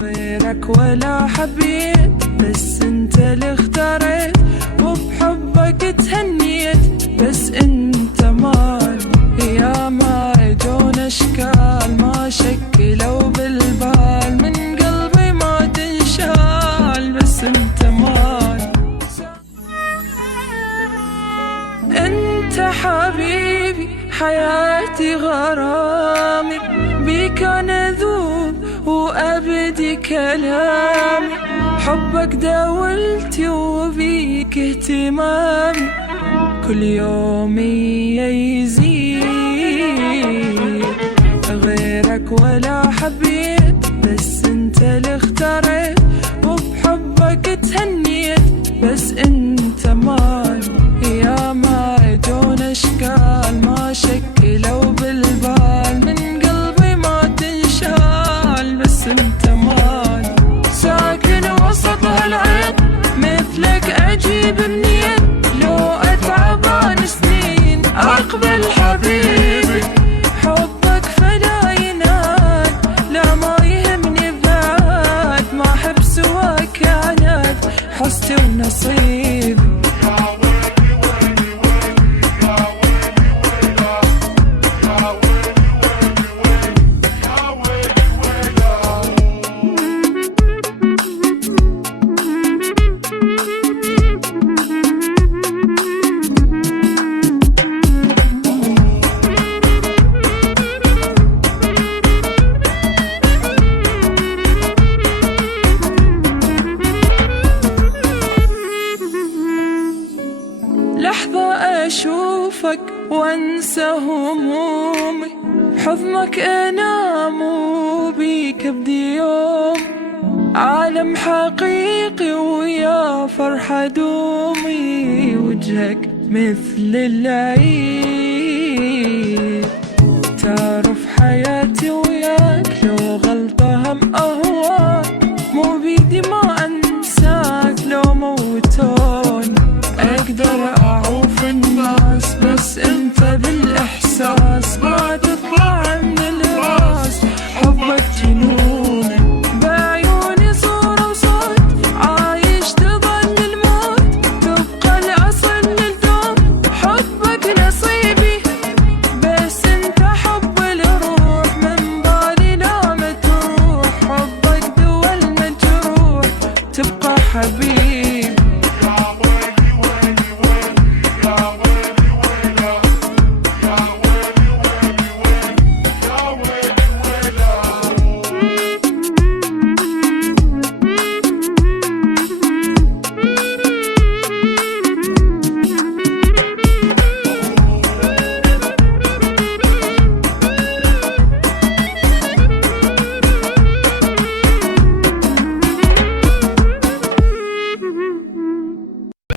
غيرك ولا حبيت، بس انت اللي اختريت، وبحبك تهنيت، بس انت مال. يا ما يجون اشكال ما شكلوا بالبال، من قلبي ما تنشال، بس انت مال. انت حبيبي حياتي غرامي، بيك انا ذوب وابدي كلامي، حبك داولتي وبيك اهتمامي، كل يوم يزيد. غيرك ولا حبيت، بس انت اللي اختريت، وبحبك تهنيت، بس انت مال. يا ما يجون اشكال ما شكلوا بالبال، من قلبي ما تنشال، بس انت مال. ساكن وسط هالعين مثلك عجيب منين، لو اتعبان سنين اقبل حبيبي، حبك فلا ينال، لا ما يهمني بعد، ما احب سواك كانت حستي ونصيبي. لحظة أشوفك وأنسى همومي، بحضنك أنام وبيك أبدي يوم، عالم حقيقي ويا فرحة دومي، وجهك مثل العيد.